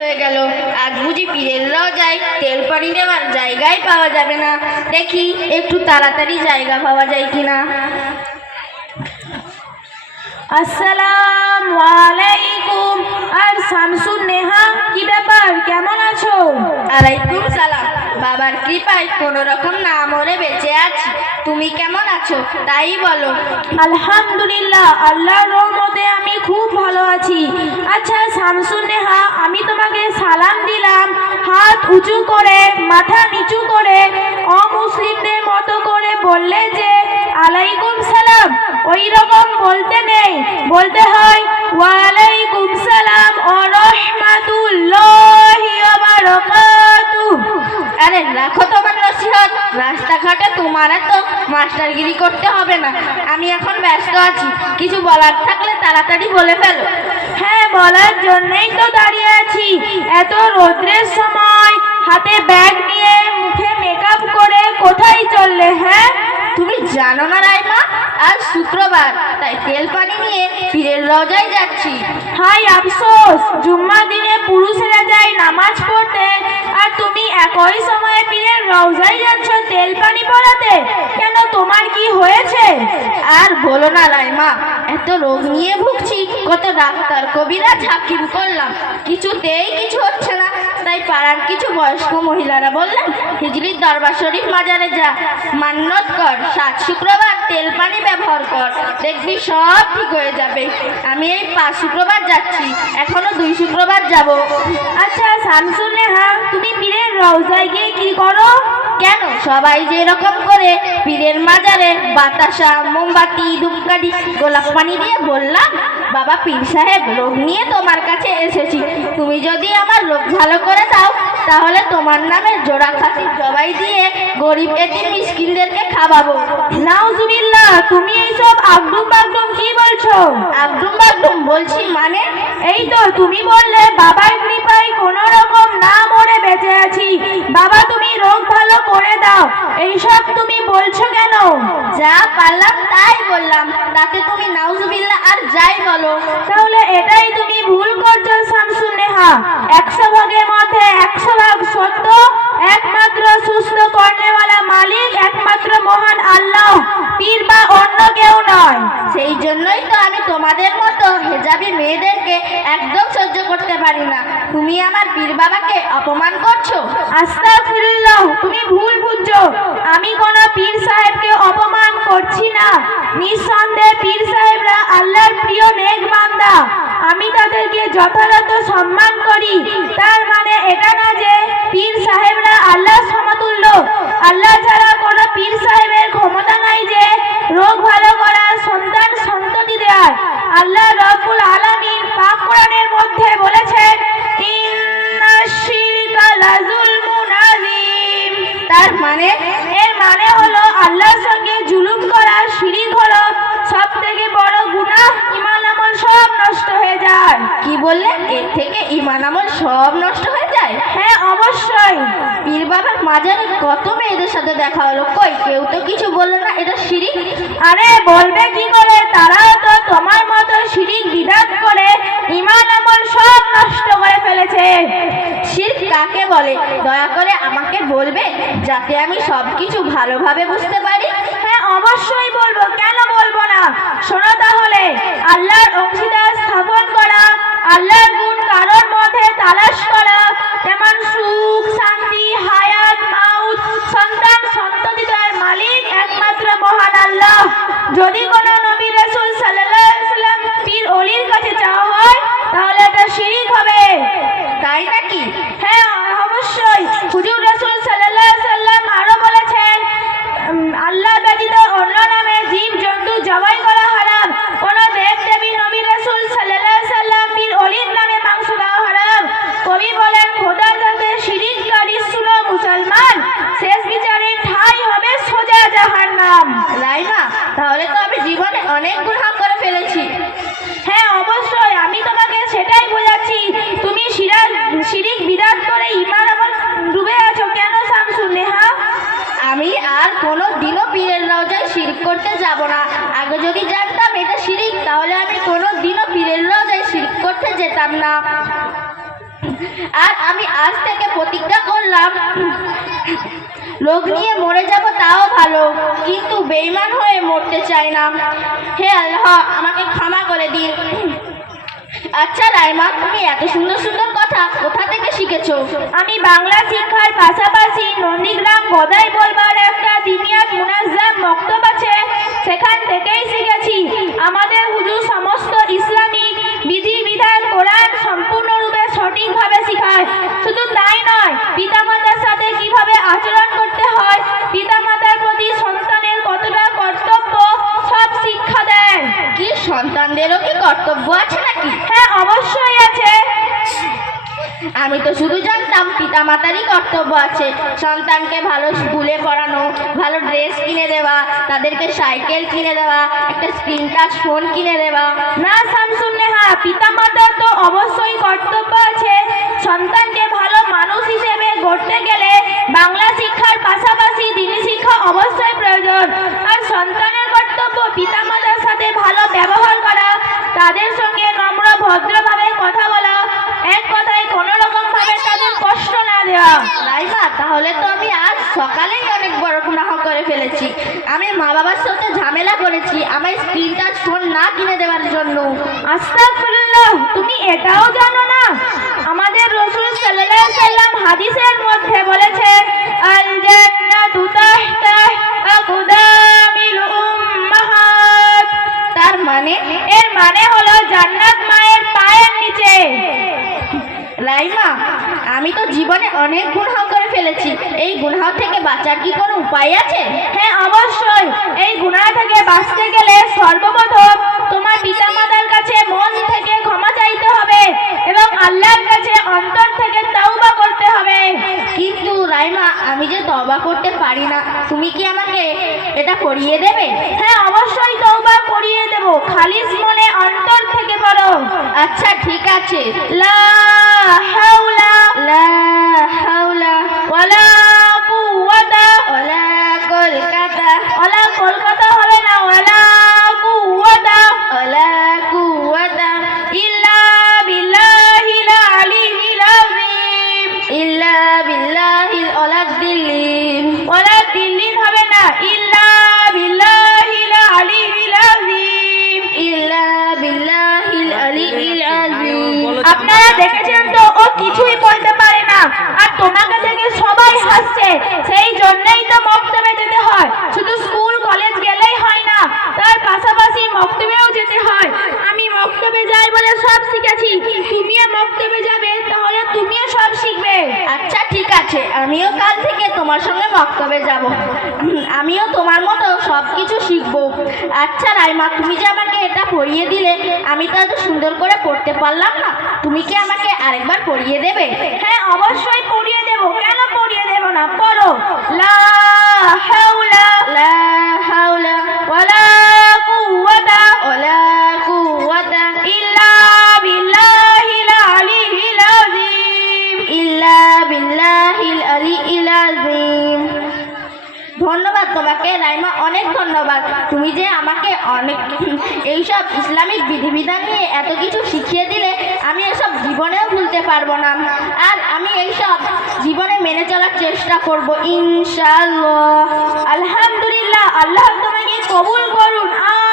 হয়ে গেল। আজ বুঝি পীরেররাও যায়, তেল পানি দেওয়ার জায়গায় পাওয়া যাবে না। দেখি একটু তাড়াতাড়ি জায়গা পাওয়া যায় কিনা। আসসালাম আলাইকুম। আর শামসুন নেহা, কি ব্যাপার? কেমন আছো? আলাইকুম সালাম। বাবার কৃপায় কোনো রকম না মরে বেঁচে আছি। তুমি কেমন আছো? তাই বলো। আলহামদুলিল্লাহ, আল্লাহর রহমতে আমি খুব ভালো আছি। আচ্ছা শামসুন নেহা, আমি তোমাকে সালাম দিলাম। হাত উঁচু করে, মাথা নিচু করে, অমুসলিমদের মতো করে বললে যে, আলাইকুম সালাম। ওই রকম বলতে নেই। বলতে হয়, ওয়ালাইকুম সালাম রাস্তাঘাটে তোমার এত মাস্টারগিরি করতে হবে না। আমি এখন ব্যস্ত আছি। কিছু বলার থাকলে তাড়াতাড়ি বলে ফেলো। হ্যাঁ বলার জন্যই তো দাঁড়িয়ে আছি। এত রোদ্রের সময় হাতে ব্যাগ নিয়ে মুখে মেকআপ করে কোথায় চললে হ্যাঁ? তুমি জানো না রাইমা, আজ শুক্রবার, তাই তেল পানি নিয়ে পীরের রজায় যাচ্ছি। হাই, আফসোস জুম্মা দিনে পুরুষেরা যায় নামাজ পড়তে, আর তুমি একই সময়ে পীরের রওজায় যাচ্ছ তেল পানি পড়াতে? কেন তোমার কি হয়েছে? আর বলো না, রাইমা, এত রোগ নিয়ে ভুগছি, কত ডাক্তার কবিরা ঝাঁকিম করলাম। কিছুতেই কিছু হচ্ছে না, তাই পাড়ার কিছু বয়স্ক মহিলারা বললেন হিজলির দরবার শরীফ মাজারে যা মান্যত কর, সাত শুক্রবার তেল পানি ব্যবহার কর, দেখবি সব ঠিক হয়ে যাবে। আমি এই পাঁচ শুক্রবার যাচ্ছি, এখনও দুই শুক্রবার যাব। আচ্ছা শামসুল নেহা তুমি পীরের রওজায় গিয়ে কি করো? কেন? সবাই যে এরকম করে পীরের মাজারে বাতাসা, মোমবাতি, ধূপকাঠি, গোলাপ পানি দিয়ে বললাম, বাবা, পীর সাহেব, রোগ নিয়ে তোমার কাছে এসেছি। তুমি যদি আমার রোগ ভালো করে দাও, তাহলে তোমার নামে জোড়া খাসি জবাই দিয়ে গরিব এতিম মিসকিনদেরকে খাওয়াবো। নাউজুবিল্লাহ, তুমি এইসব আগডুম বাগডুম কি বলছো? আব্দুম বাগদুম বলছি মানে? এই তো, তুমি বললে বাবার কৃপায় কোনো রকম না মরে বেঁচে আছি বাবা তুমি রোগ ভালো করে দাও এইসব তুমি বলছো কেন যা পারলাম তাই বললাম। তাকে তুমি নাউজুবিল্লাহ আর যাই বলো। তাহলে এটাই তুমি ভুল করছ শামসুন নেহা একশো ভাগের মধ্যে অপমান করছ? আস্তাগফিরুল্লাহ, তুমি ভুল বুঝছ। আমি কোনো পীর সাহেবকে অপমান করছি না। নিঃসন্দেহে পীর সাহেবরা আল্লাহর প্রিয় নেক বান্দা আমি তাদেরকে যথাযথ সম্মান করি। তার মানে এটা না যে পীর সাহেবরা আল্লাহ সমতুল্য। আল্লাহ সাথে দেখা হলো। কই, কেউ তো কিছু বলল না, এটা শিরিক আরে বলবে কি করে? তারাও তো তোমার মতো শিরিক বিধাত করে, ইমান আমল সব নষ্ট করে ফেলেছে। শিরক কাকে বলে? দয়া করে আমাকে বলবে, যাতে আমি সব কিছু ভালোভাবে বুঝতে পারি। হ্যাঁ অবশ্যই বলব, কেন বলব না? শোনো তাহলে, আল্লাহর অংশীদার স্থাপন করা, আল্লাহর গুণ কারোর মধ্যে তালাশ করা যদি কোনো নবী রাসূল সাল্লাল্লাহু আলাইহি সাল্লাম পীর ওলির কাছে যাওয়া হয় তাহলে এটা শিরিক হবে। তাই নাকি? হ্যাঁ অবশ্যই। হুজুর রাসূল সাল্লাল্লাহু আলাইহি সাল্লাম আরও বলেছেন উম, আল্লাহ ব্যতীত অন্য নামে জীব জন্তু জবাই করা হারাম কোন দেব দেবী নবী রাসূল সাল্লাল্লাহু আলাইহি সাল্লাম পীর অলির নামে মাংস খাওয়া হারাম কবি বলেন খোদার কাছে শিরিককারী শুনো মুসলমান শেষ বিচারে ঠাই হবে সোজা জাহান্নাম রাইমা তাহলে তো আমি জীবনে অনেক গুনাহ করে ফেলেছি হ্যাঁ অবশ্যই আমি তোমাকে সেটাই বোঝাচ্ছি তুমি শিরাক বিরাট করে ইমান আমার ডুবে আছো কেন শামসুন নেহা? আমি আর কোনো দিনও পীরের রওজায় শিরক করতে যাব না। আগে যদি জানতাম এটা শিরিক, তাহলে আমি কোনো দিনও পীরের রওজায় শিরক করতে যেতাম না। আর আমি আজ থেকে প্রতিজ্ঞা করলাম লোক নিয়ে মরে যাব তাও ভালো, কিন্তু বেইমান হয়ে মরতে চাই না। হে আল্লাহ, আমাকে ক্ষমা করে দিন। আচ্ছা রাইমা, তুমি এত সুন্দর সুন্দর কথা কোথা থেকে শিখেছো? আমি বাংলা শিক্ষার পাশাপাশি নন্দীগ্রাম গদাই বলবার একটা দিনিয়াত মুনাজ্জাম মক্তব আছে সেখান থেকেই শিখেছি। আমাদের হুজুর সমস্ত ইসলামিক বিধি বিধান কোরআন সম্পূর্ণরূপে সঠিকভাবে শেখায়। শুধু তাই নয় পিতামাতার সাথে কীভাবে আচরণ করতে হয় পিতামাতার প্রতি সন্তানের কতটা কর্তব্য সব শিক্ষা দেন। কি সন্তানদেরও কি কর্তব্য আছে নাকি? হ্যাঁ অবশ্যই আছে। আমি তো শুধু জানতাম পিতা মাতারই কর্তব্য আছে। সন্তানকে ভালো স্কুলে পড়ানো, ভালো ড্রেস কিনে দেওয়া, তাদেরকে সাইকেল কিনে দেওয়া, একটা স্ক্রিন টাচ ফোন কিনে দেওয়া। না, শামসুন নেহা, পিতামাতার তো অবশ্যই কর্তব্য আছে। সন্তানকে ভালো মানুষ হিসেবে গড়তে গেলে বাংলা শিক্ষার পাশাপাশি দিনী শিক্ষা অবশ্যই প্রয়োজন। আর সন্তানের কর্তব্য পিতামাতার সাথে ভালো ব্যবহার করা তাদের সঙ্গে নম্র ভদ্রভাবে কথা বলা এক কথায় কোনো রকম ভাবে তাদের কষ্ট না দেওয়া তাহলে তো আমি আজ সকালেই অনেক বড় গুনাহ করে ফেলেছি। আমি মা বাবার সাথে ঝামেলা করেছি, আমার স্ক্রিন টাচ ফোন না কিনে দেওয়ার জন্য। আস্তাগফিরুল্লাহ, তুমি এটাও জানো না। আমাদের রসুল সাল্লাল্লাহু আলাইহি সাল্লাম হাদিসের মধ্যে বলেছেন আল জান্নাতু তাহতা আকদামিল উম্মাহাত। তার মানে এর মানে হলো জান্নাত মায়ের পায়ের নিচে রাইমা আমি তো জীবনে অনেক গুনাহ করে ফেলেছি। এই গুনাহ থেকে বাঁচার কি কোনো উপায় আছে? হ্যাঁ অবশ্যই। এই গুনাহ থেকে বাঁচতে গেলে সর্বপ্রথম তোমার পিতামাতার কাছে মন থেকে ক্ষমা চাইতে হবে এবং আল্লাহর কাছে অন্তর থেকে তাওবা করতে হবে। কিন্তু রাইমা, আমি যে তবা করতে পারি না, তুমি কি আমাকে এটা করিয়ে দেবে? হ্যাঁ অবশ্যই তওবা করিয়ে খালিস মনে অন্তর থেকে পড়ো। আচ্ছা ঠিক আছে। লা হাওলা লা হাসছে সেই জন্যই তো মক্তবে যেতে হয়। শুধু স্কুল, কলেজ গেলেই হয় না, তার পাশাপাশি মক্তবেও যেতে হয়। আমি মক্তবে যাই বলে সব শিখেছি। তুমিও মক্তবে যাবে, তাহলে তুমিও সব শিখবে। আচ্ছা ঠিক আছে। আমিও কাল থেকে তোমার সঙ্গে বক্তব্যে যাব। আমিও তোমার মতো সব কিছু শিখব। আচ্ছা রাইমা, তুমি যে আমাকে এটা পড়িয়ে দিলে, আমি তো এত সুন্দর করে পড়তে পারলাম না। তুমি কি আমাকে আরেকবার পড়িয়ে দেবে? হ্যাঁ অবশ্যই পড়িয়ে দেব। কেন পড়িয়ে দেব না? পড়ো। লা হাওলা লা হাওলা, ওয়ালা তুমি যে আমাকে অনেক এইসব ইসলামিক বিধিবিধান নিয়ে এত কিছু শিখিয়ে দিলে, আমি এসব জীবনেও ভুলতে পারব না। আর আমি এইসব জীবনে মেনে চলার চেষ্টা করব ইনশাল্লাহ আলহামদুলিল্লাহ, আল্লাহ তোমাকে কবুল করুন। আমিন